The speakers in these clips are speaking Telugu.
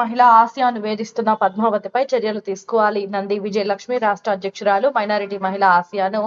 మహిళ ఆసియాను వేధిస్తున్న పద్మావతిపై చర్యలు తీసుకోవాలి. నంది విజయలక్ష్మి రాష్ట్ర అధ్యక్షురాలు మైనారిటీ మహిళ ఆసియాను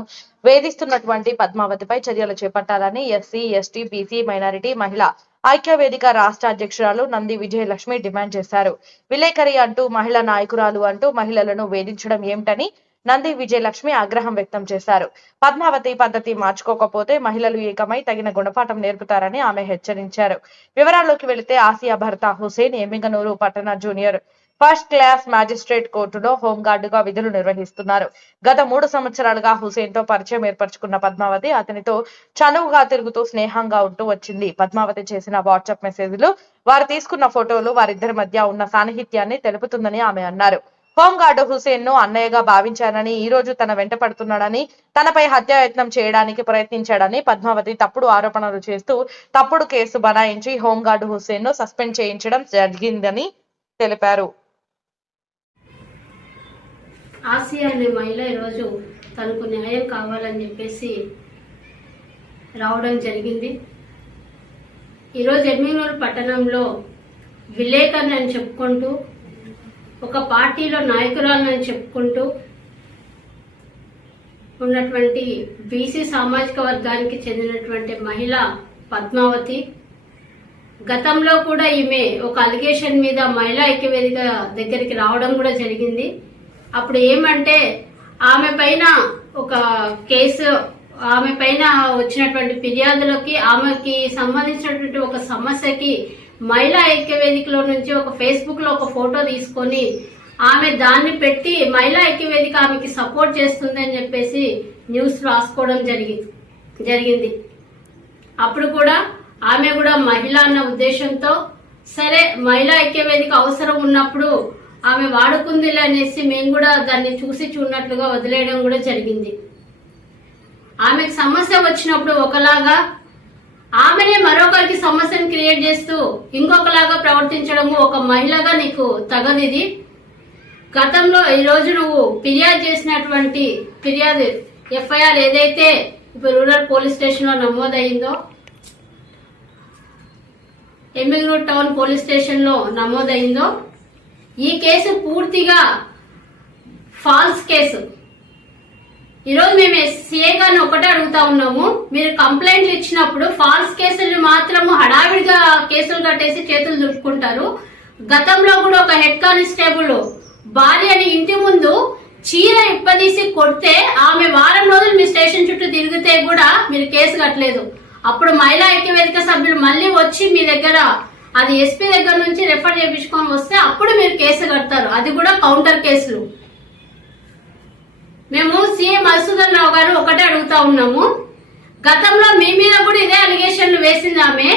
వేధిస్తున్నటువంటి పద్మావతిపై చర్యలు చేపట్టాలని ఎస్సీ ఎస్టీ బీసీ మైనారిటీ మహిళ ఐక్య వేదిక రాష్ట్ర అధ్యక్షురాలు నంది విజయలక్ష్మి డిమాండ్ చేశారు. విలేకరి అంటూ మహిళ నాయకురాలు అంటూ మహిళలను వేధించడం ఏమిటని నంది విజయలక్ష్మి ఆగ్రహం వ్యక్తం చేశారు. పద్మావతి పద్ధతి మార్చుకోకపోతే మహిళలు ఏకమై తగిన గుణపాఠం నేర్పుతారని ఆమె హెచ్చరించారు. వివరాల్లోకి వెళితే ఆసియా భర్త హుసేన్ ఎమ్మిగనూరు పట్టణ జూనియర్. ఫస్ట్ క్లాస్ మ్యాజిస్ట్రేట్ కోర్టులో హోంగార్డుగా విధులు నిర్వహిస్తున్నారు. గత మూడు సంవత్సరాలుగా హుసేన్తో పరిచయం ఏర్పరచుకున్న పద్మావతి అతనితో చనువుగా తిరుగుతూ స్నేహంగా ఉంటూ వచ్చింది. పద్మావతి చేసిన వాట్సాప్ మెసేజ్లు వారు తీసుకున్న ఫోటోలు వారిద్దరి మధ్య ఉన్న సాన్నిహిత్యాన్ని తెలుపుతుందని ఆమె అన్నారు. హోంగార్డు హుసేన్ను అన్నయ్యగా భావించానని ఈ రోజు తన వెంట పడుతున్నాడని తనపై హత్యాయత్నం చేయడానికి ప్రయత్నించాడని పద్మావతి తప్పుడు ఆరోపణలు చేస్తూ తప్పుడు కేసు బనాయించి హోంగార్డు హుసేన్ను సస్పెండ్ చేయించడం జరిగిందని తెలిపారు. ఆసియా అనే మహిళ ఈరోజు తనకు న్యాయం కావాలని చెప్పేసి రావడం జరిగింది. ఈరోజు ఎమ్మిగనూరు పట్టణంలో విలేకరుని అని చెప్పుకుంటూ ఒక పార్టీలో నాయకురాలని చెప్పుకుంటూ ఉన్నటువంటి బీసీ సామాజిక వర్గానికి చెందినటువంటి మహిళ పద్మావతి గతంలో కూడా ఈమె ఒక అలిగేషన్ మీద మహిళా ఐక్యవేదిక దగ్గరికి రావడం కూడా జరిగింది. అప్పుడు ఏమంటే ఆమె పైన ఒక కేసు ఆమె పైన వచ్చినటువంటి ఫిర్యాదులకి ఆమెకి సంబంధించినటువంటి ఒక సమస్యకి మహిళా ఐక్యవేదికలో నుంచి ఒక ఫేస్బుక్లో ఒక ఫోటో తీసుకొని ఆమె దాన్ని పెట్టి మహిళా ఐక్యవేదిక ఆమెకి సపోర్ట్ చేస్తుంది అని చెప్పేసి న్యూస్ రాసుకోవడం జరిగింది జరిగింది. అప్పుడు కూడా ఆమె కూడా మహిళ అన్న ఉద్దేశంతో సరే మహిళా ఐక్యవేదిక అవసరం ఉన్నప్పుడు ఆమె వాడుకుంది అనేసి మేము కూడా దాన్ని చూసి చూడనట్లుగా వదిలేయడం కూడా జరిగింది. ఆమెకు సమస్య వచ్చినప్పుడు ఒకలాగా ఆమెనే మరొకరికి సమస్యను క్రియేట్ చేస్తూ ఇంకొకలాగా ప్రవర్తించడము ఒక మహిళగా నీకు తగదిది గతంలో ఈ రోజు నువ్వు ఫిర్యాదు చేసినటువంటి ఫిర్యాదు ఎఫ్ఐఆర్ ఏదైతే ఇప్పుడు రూరల్ పోలీస్ స్టేషన్లో నమోదైందో ఎమ్మిగనూరు టౌన్ పోలీస్ స్టేషన్లో నమోదైందో ఈ కేసు పూర్తిగా ఫాల్స్ కేసు. ఈరోజు మేము ఎస్సీఏ గారిని ఒకటే అడుగుతా ఉన్నాము. మీరు కంప్లైంట్లు ఇచ్చినప్పుడు ఫాల్స్ కేసులు మాత్రము హడావిడిగా కేసులు కట్టేసి చేతులు దుడుకుంటారు గతంలో కూడా ఒక హెడ్ కానిస్టేబుల్ భార్యని ఇంటి ముందు చీర ఇప్పదీసి కొడితే ఆమె వారం రోజులు మీ స్టేషన్ చుట్టూ తిరిగితే కూడా మీరు కేసు కట్టలేదు. అప్పుడు మహిళా ఐక్యవేదిక సభ్యులు మళ్ళీ వచ్చి మీ దగ్గర అది ఎస్పీ దగ్గర నుంచి రెఫర్ చేయించుకొని వస్తే అప్పుడు మీరు కేసు కడతారు. అది కూడా కౌంటర్ కేసులు. మేము సీఎం మధుసూదన్ రావు గారు ఒకటే అడుగుతా ఉన్నాము. గతంలో మీ మీద కూడా ఇదే అలిగేషన్లు వేసింది ఆమె.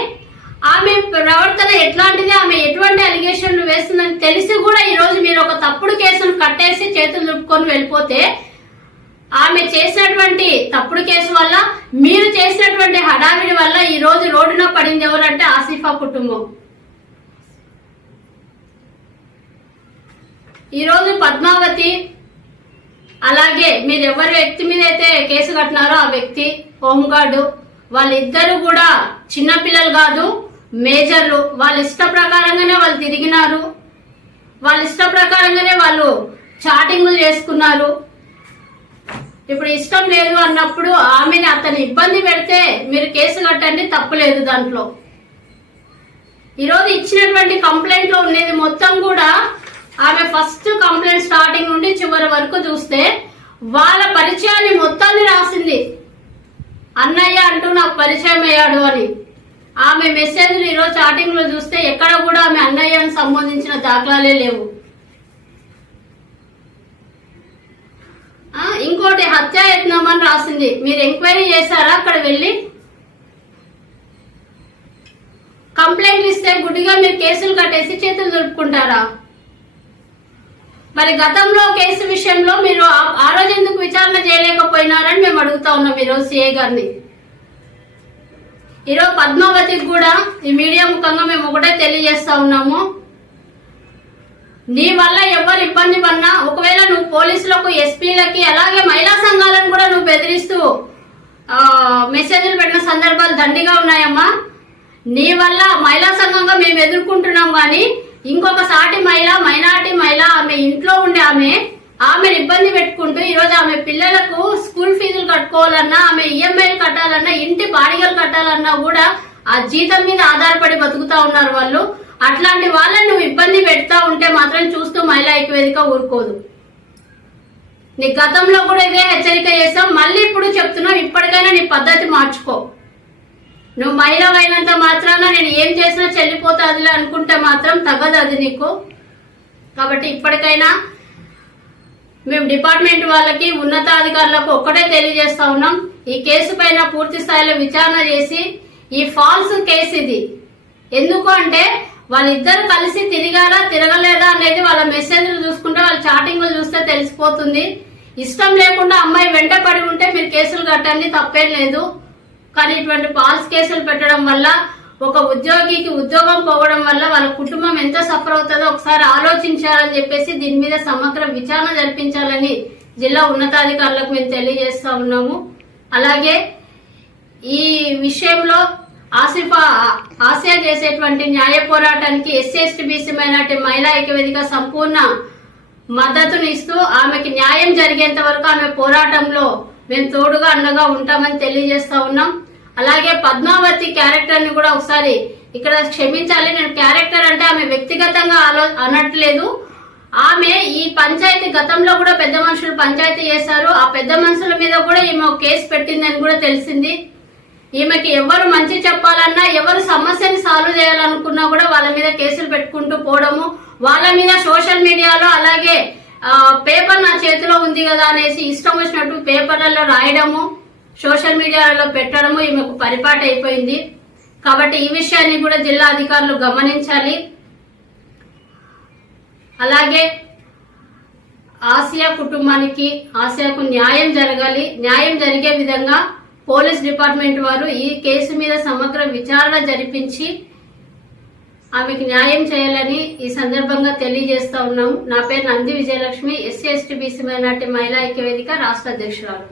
ఆమె ప్రవర్తన ఎట్లాంటిది? ఆమె ఎటువంటి అలిగేషన్లు వేస్తుందని తెలిసి కూడా ఈ రోజు మీరు ఒక తప్పుడు కేసును కట్టేసి చేతులు దుప్పుకొని వెళ్ళిపోతే ఆమె చేసినటువంటి తప్పుడు కేసు వల్ల మీరు చేసినటువంటి హడావిడి వల్ల ఈ రోజు రోడ్డున పడింది ఎవరంటే ఆసిఫా కుటుంబం. ఈ రోజు పద్మావతి అలాగే మీరు ఎవరి వ్యక్తి మీద అయితే కేసు కట్టినారో ఆ వ్యక్తి హోంగార్డు వాళ్ళిద్దరు కూడా చిన్నపిల్లలు కాదు మేజర్లు. వాళ్ళ ఇష్ట ప్రకారంగానే వాళ్ళు తిరిగినారు. వాళ్ళ ఇష్ట ప్రకారంగానే వాళ్ళు చాటింగ్లు చేసుకున్నారు. ఇప్పుడు ఇష్టం లేదు అన్నప్పుడు ఆమెని అతని ఇబ్బంది పెడితే మీరు కేసు కట్టండి తప్పులేదు దాంట్లో. ఈరోజు ఇచ్చినటువంటి కంప్లైంట్లో ఉండేది మొత్తం కూడా ఆమె ఫస్ట్ కంప్లైంట్ స్టార్టింగ్ నుండి చివరి వరకు చూస్తే వాళ్ళ పరిచయాన్ని మొత్తాన్ని రాసింది. అన్నయ్య అంటూ నాకు పరిచయం అయ్యాడు అని. ఆమె మెసేజ్లు ఈరోజు చాటింగ్లో చూస్తే ఎక్కడ కూడా ఆమె అన్నయ్యను సంబంధించిన దాఖలాలే లేవు. ఇంకోటి హత్యాయత్నం అని రాసింది. మీరు ఎంక్వైరీ చేశారా? అక్కడ వెళ్ళి కంప్లైంట్ ఇస్తే గుడ్డిగా మీరు కేసులు కట్టేసి చేతులు దొరుపుకుంటారా మరి గతంలో కేసు విషయంలో మీరు ఆ- రోజు ఎందుకు విచారణ చేయలేకపోయినారని మేము అడుగుతా ఉన్నాం ఈరోజు సిఏ గారిని. ఈరోజు పద్మావతికి కూడా ఈ మీడియా ముఖంగా మేము ఒకటే తెలియజేస్తా ఉన్నాము. నీ వల్ల ఎవరు ఇబ్బంది పడినా ఒకవేళ నువ్వు పోలీసులకు ఎస్పీలకి అలాగే మహిళా సంఘాలను కూడా నువ్వు బెదిరిస్తూ మెసేజ్లు పెట్టిన సందర్భాలు దండిగా ఉన్నాయమ్మా. నీ వల్ల మహిళా సంఘంగా మేము ఎదుర్కొంటున్నాం కానీ ఇంకొక సాటి మహిళ మైనార్టీ మహిళ ఆమె ఇంట్లో ఉండే ఆమె ఆమెను ఇబ్బంది పెట్టుకుంటూ ఈ రోజు ఆమె పిల్లలకు స్కూల్ ఫీజులు కట్టుకోవాలన్నా ఆమె ఈఎంఐలు కట్టాలన్నా ఇంటి బాడిగలు కట్టాలన్నా కూడా ఆ జీతం మీద ఆధారపడి బతుకుతా ఉన్నారు వాళ్ళు. అట్లాంటి వాళ్ళని నువ్వు ఇబ్బంది పెడతా ఉంటే మాత్రం చూస్తూ మహిళా ఐక్యవేదిక ఊరుకోదు. నీ గతంలో కూడా ఇదే హెచ్చరిక చేసాం మళ్ళీ ఇప్పుడు చెప్తున్నావు ఇప్పటికైనా నీ పద్ధతి మార్చుకో. నువ్వు మహిళ అయినంత మాత్రాన నేను ఏం చేసినా చెల్లిపోతాదిలే అనుకుంటే మాత్రం తగ్గదు అది నీకు. కాబట్టి ఇప్పటికైనా మేము డిపార్ట్మెంట్ వాళ్ళకి ఉన్నతాధికారులకు ఒక్కటే తెలియజేస్తా ఉన్నాం. ఈ కేసు పైన పూర్తి స్థాయిలో విచారణ చేసి ఈ ఫాల్స్ కేసు ఇది. ఎందుకు అంటే వాళ్ళిద్దరు కలిసి తిరిగారా తిరగలేదా అనేది వాళ్ళ మెసేజ్లు చూసుకుంటే వాళ్ళ చాటింగ్లు చూస్తే తెలిసిపోతుంది. ఇష్టం లేకుండా అమ్మాయి వెంట పడి ఉంటే మీరు కేసులు కట్టండి తప్పేం లేదు. కానీ ఇటువంటి ఫాల్స్ కేసులు పెట్టడం వల్ల ఒక ఉద్యోగికి ఉద్యోగం పోవడం వల్ల వాళ్ళ కుటుంబం ఎంత సఫర్ అవుతుందో ఒకసారి ఆలోచించాలని చెప్పేసి దీని మీద సమగ్ర విచారణ జరిపించాలని జిల్లా ఉన్నతాధికారులకు మేము తెలియజేస్తా ఉన్నాము. అలాగే ఈ విషయంలో ఆసిఫా ఆసియా చేసేటువంటి న్యాయ పోరాటానికి ఎస్సీ ఎస్టీ బీసీ మైనార్టీ మహిళా ఐక్యవేదిక సంపూర్ణ మద్దతును ఇస్తూ ఆమెకి న్యాయం జరిగేంత వరకు ఆమె పోరాటంలో మేము తోడుగా అండగా ఉంటామని తెలియజేస్తా ఉన్నాం. అలాగే పద్మావతి క్యారెక్టర్ని కూడా ఒకసారి ఇక్కడ క్షమించాలి. నేను క్యారెక్టర్ అంటే ఆమె వ్యక్తిగతంగా ఆలో అనట్లేదు. ఆమె ఈ పంచాయతీ గతంలో కూడా పెద్ద మనుషులు పంచాయతీ చేశారు. ఆ పెద్ద మనుషుల మీద కూడా ఈమె ఒక కేసు పెట్టిందని కూడా తెలిసింది. ఈమెకి ఎవరు మంచి చెప్పాలన్నా ఎవరు సమస్యని సాల్వ్ చేయాలనుకున్నా కూడా వాళ్ళ మీద కేసులు పెట్టుకుంటూ పోవడము వాళ్ళ మీద సోషల్ మీడియాలో అలాగే పేపర్ నా చేతిలో ఉంది కదా అనేసి ఇష్టం వచ్చినట్టు పేపర్లలో రాయడము సోషల్ మీడియాలో పెట్టడము ఈమెకు పరిపాటు అయిపోయింది. కాబట్టి ఈ విషయాన్ని కూడా జిల్లా అధికారులు గమనించాలి. అలాగే ఆసియా కుటుంబానికి ఆసియాకు న్యాయం జరగాలి. న్యాయం జరిగే విధంగా పోలీస్ డిపార్ట్మెంట్ వారు ఈ కేసు మీద సమగ్ర విచారణ జరిపించి ఆమెకు న్యాయం చేయాలని ఈ సందర్భంగా తెలియజేస్తా ఉన్నాము. నా పేరు Nandi Vijayalakshmi SC ST BC minority మహిళా ఐక్యవేదిక రాష్ట్ర అధ్యక్షురాలు.